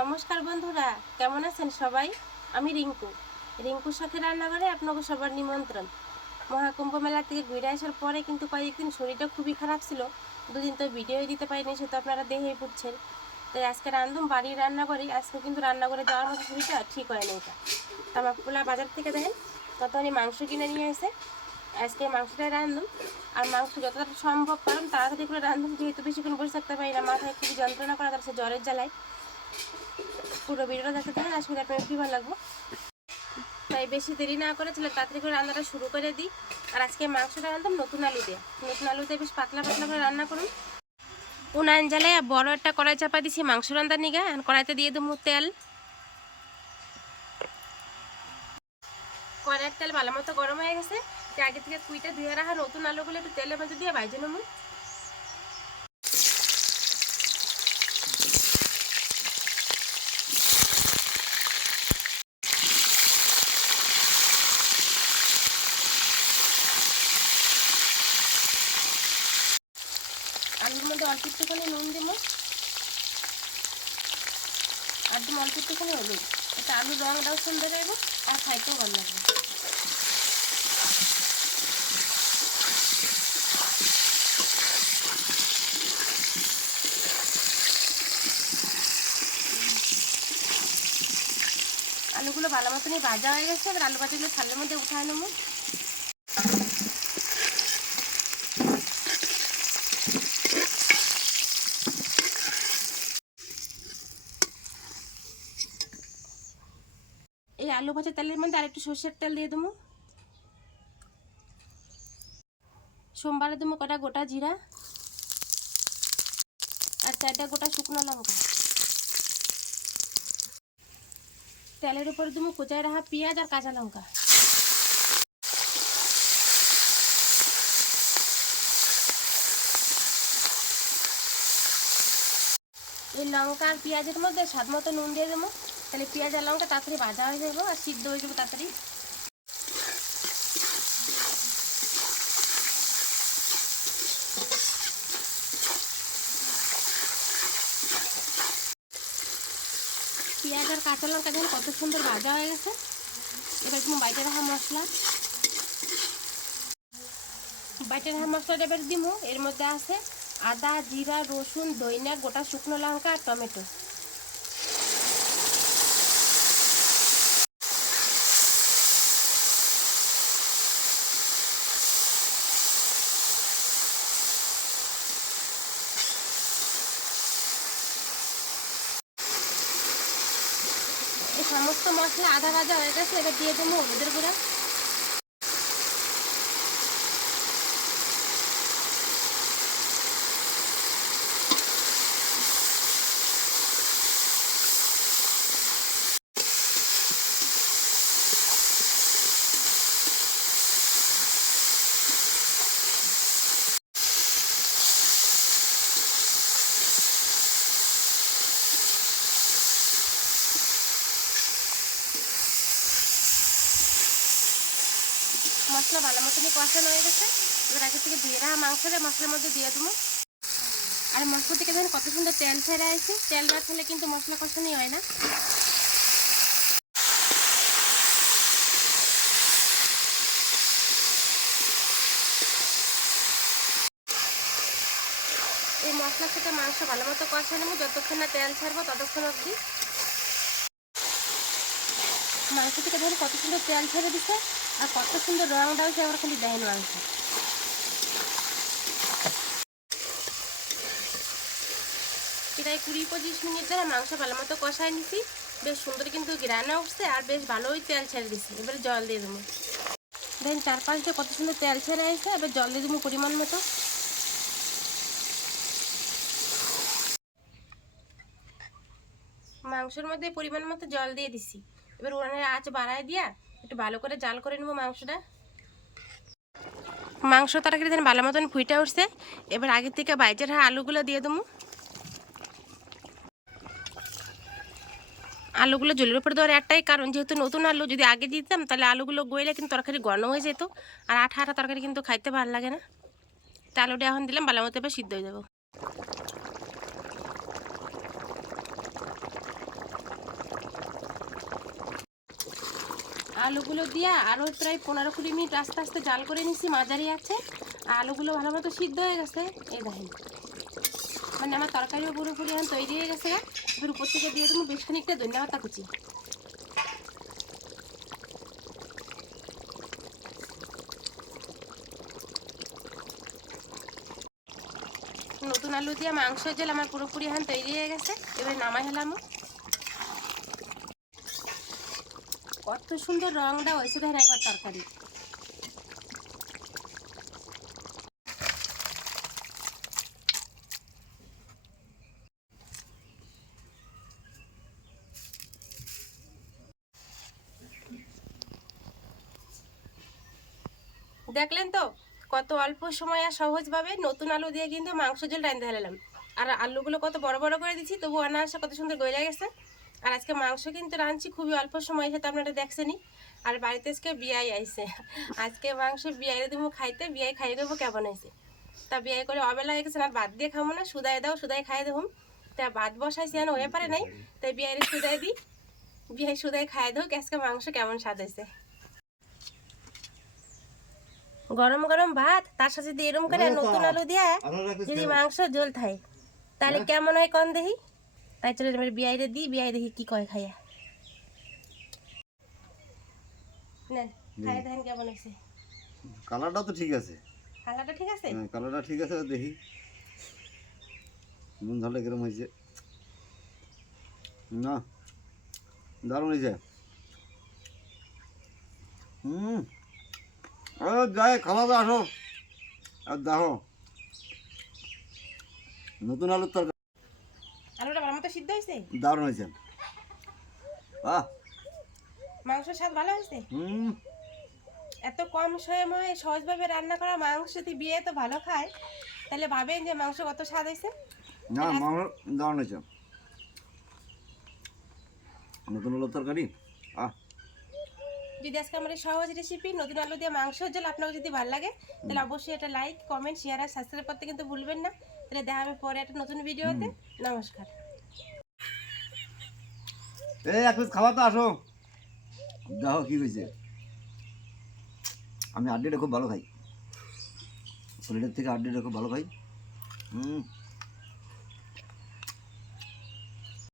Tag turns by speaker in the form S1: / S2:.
S1: নমস্কার বন্ধুরা, কেমন আছেন সবাই? আমি রিঙ্কু। রিঙ্কু শখের রান্নাঘরে আপনাকে সবার নিমন্ত্রণ। মহাকুম্ভ মেলা থেকে ঘুরে আসার পরে কিন্তু কয়েকদিন শরীরটা খুবই খারাপ ছিল। দুদিন তো ভিডিও দিতে পারিনি, সে তো আপনারা দেখেই বুঝছেন। তাই আজকে রান্ধুম, বাড়ির রান্না করি আজকে কিন্তু রান্না করে যাওয়ার মতো শরীরটা ঠিক হয় না এটা। তারপর পোলা বাজার থেকে দেখেন ততখানি মাংস কিনে নিয়ে এসে আজকে মাংসটাই রান্ধুম। আর মাংস যতটা সম্ভব পারলাম তাড়াতাড়ি করে রান্ধুম, যেহেতু বেশিক্ষণ বসে থাকতে পারি না, মাথায় খুবই যন্ত্রণা করা তার সে জ্বরের জ্বালায়। পুরো ভিডিওটা দেখতে থাকেন আজকে আপনার কী ভালো লাগবো। তাই বেশি দেরি না করে তাহলে তাড়াতাড়ি করে রান্নাটা শুরু করে দিই। আর আজকে মাংসটা রান্ধাম নতুন আলু দিয়ে। নতুন আলু দিয়ে বেশ পাতলা পাতলা করে রান্না করুন। উনান জ্বালায় বড় একটা কড়াই চাপা দিছি মাংস রান্নার নিগা। আর কড়াইতে দিয়ে দেবো তেল। কড়াইয়ের তেল ভালো মতো গরম হয়ে গেছে। আগে থেকে কুইটা ধুয়ে রাখা নতুন আলুগুলো একটু তেলের মধ্যে দিয়ে ভাইজে নেব আলুর মধ্যে অল্প একটুখানি নুন দিব। আর দিব অল্প একটুখানি হলুদ। এটা আলুর রঙটাও সুন্দর হইব আর খাইতেও ভালো লাগবে। আলুগুলো ভালো মতনই ভাজা হয়ে গেছে, এবার আলু ভাজাগুলো থালের মধ্যে উঠায় নেব। এই আলু ভাজা তেলের মধ্যে আর একটু সর্ষের তেল দিয়ে দেবো। সোমবারে দেবো কটা গোটা জিরা আর চারটা গোটা শুকনো লঙ্কা। তেলের উপরে দেবো কোচায় রাখা পেঁয়াজ আর কাঁচা লঙ্কা। এই লঙ্কা আর পেঁয়াজের মধ্যে স্বাদ মতো নুন দিয়ে দেবো। তাহলে পেঁয়াজ আর লঙ্কা তাড়াতাড়ি ভাজা হয়ে যাব আর সিদ্ধ হয়ে যাব তাড়াতাড়ি। পেঁয়াজ আর কাঁচা লঙ্কা দেখেন কত সুন্দর ভাজা হয়ে গেছে। এবার একটু বাইটে রাখা মশলা। বাইটে রাখা মশলাটা এবার দিব এর মধ্যে আছে আদা, জিরা, রসুন দইনা গোটা শুকনো লঙ্কা আর টমেটো। সমস্ত মশলা আধা ভাজা হয়ে গেছে এবার দিয়ে দেবো হলুদের গুঁড়া। মশলা ভালো মতনই কষানো হয়ে গেছে। এবার আগে থেকে দিয়ে রাখা মাংসটা, মশলার মধ্যে দিয়ে দেবো। আর মশলা থেকে দেখেন কত সুন্দর তেল ছেড়ে আছে তেল না ফেলে কিন্তু মশলা কষানোই হয় না। এই মশলার সাথে মাংস ভালো মতো কষা নেব। যতক্ষণ না তেল ছাড়বো ততক্ষণ অবধি। মাংস থেকে দেখেন কত সুন্দর তেল ছেড়ে দিচ্ছে আর কত সুন্দর রংটা হয়েছে আবার খালি দেখেন মাংস প্রায় কুড়ি পঁচিশ মিনিট ধরে মাংস ভালো মতো কষায় নিছি। বেশ সুন্দর কিন্তু গ্রানা উঠছে আর বেশ ভালোই তেল ছেড়ে দিচ্ছে এবারে জল দিয়ে দেবো। দেখেন চারপাশ দিয়ে কত সুন্দর তেল ছেড়ে আসছে এবার জল দিয়ে দেবো পরিমাণ মতো। মাংসের মধ্যে পরিমাণ মতো জল দিয়ে দিছি। এবার উনানের আঁচ বাড়ায় দিয়া একটু ভালো করে জাল করে নেব মাংসটা। মাংস তরকারি দেন ভালো মতন ফুইটা উঠছে। এবার আগে থেকে বাইচের হ্যাঁ আলুগুলো দিয়ে দেবো। আলুগুলো জলের উপর দেওয়ার একটাই কারণ, যেহেতু নতুন আলু যদি আগে দিতাম, তাহলে আলুগুলো গইলে কিন্তু তরকারি গরম হয়ে যেত। আর আঠা আঠা তরকারি কিন্তু খাইতে ভালো লাগে না। তা আলুটা এখন দিলাম, ভালো মতো এবার সিদ্ধ হয়ে যাব। আলুগুলো দিয়া আরও প্রায় পনেরো কুড়ি মিনিট আস্তে আস্তে জাল করে নিছি, মাঝারি আছে। আলুগুলো ভালো মতো সিদ্ধ হয়ে গেছে। এই দেখেন। মানে আমার তরকারিও পুরোপুরি এখন তৈরি হয়ে গেছে। এবার উপর থেকে দিয়ে দেবো বেশ খানিকটা ধন্যবাদ কুচি। নতুন আলু দিয়ে মাংসের জল আমার পুরোপুরি এখন তৈরি হয়ে গেছে। এবার নামাই হলাম সুন্দর রংটা হয়েছে দেখেন একবার তরকারি। দেখলেন তো, কত অল্প সময় আর সহজভাবে নতুন আলু দিয়ে কিন্তু মাংস ঝোল রাঁধতে হেলাম আর আলুগুলো কত বড় বড় করে দিচ্ছি তবু অনায়াসে কত সুন্দর গইলা গেছে। আর আজকে মাংস কিন্তু রাঁধছি খুবই অল্প সময় সাথে আপনারা দেখছেনই আর বাড়িতে আজকে বিয়াই আইছে। আজকে মাংস বিয়াইরে দেবো খাইতে বিয়াই খাইয়ে দেবো কেমন হয়েছে? তা বিয়াই করে অবেলা হয়ে গেছে আর বাদ দিয়ে খাব না সুদাই দাও সুদাই খাইয়ে দেবো। তা ভাত বসাইছি এখন হয়ে পারে নাই তাই বিয়াইরে সুদাই দিই। বিয়াই সুদাই খাইয়ে দেবো আজকে মাংস কেমন স্বাদ হয়েছে। গরম গরম ভাত তার সাথে যদি এরম করে নতুন আলু দিয়া যদি মাংস ঝোল থাই তাহলে কেমন হয় কন দেখি? তাই চলে আমার বিয়াইরে দিই বিয়াই দেখি কি কয় খাইয়া। নেন খাই দেখেন কেমন হয়েছে।
S2: কালারটা তো ঠিক আছে।
S1: কালারটা ঠিক আছে?
S2: হ্যাঁ কালারটা ঠিক আছে দেখি। নুন ঝালে কিরম হয়েছে। না দারুণ হয়েছে। হুম। যাই খাওয়া দাওয়া আসো। আর দেখো নতুন আলুর তরকারি
S1: আলুটা ভালো মতো সিদ্ধ হয়েছে?
S2: দারুণ হয়েছে। আহ।
S1: মাংস স্বাদ ভালো হয়েছে?
S2: হুম।
S1: এত কম সময়ে সহজভাবে রান্না করা মাংস যদি বিয়ে তো ভালো খায় তাহলে ভাবেন যে মাংস কত স্বাদ হয়েছে?
S2: না মাংস দারুণ হয়েছে। নতুন আলুর তরকারি? আহ।
S1: যদি আজকে আমার সহজ রেসিপি নতুন আলু দিয়ে মাংস ঝোল আপনার যদি ভালো লাগে তাহলে অবশ্যই এটা লাইক কমেন্ট শেয়ার আর সাবস্ক্রাইব করতে কিন্তু ভুলবেন না। তাহলে দেখা হবে পরে একটা নতুন ভিডিওতে নমস্কার।
S2: এই, এক তো আসো। দেখো কি হয়েছে। আমি আড্ডিটা খুব ভালো খাই। শরীরের থেকে আড্ডিটা খুব ভালো খাই। হুম।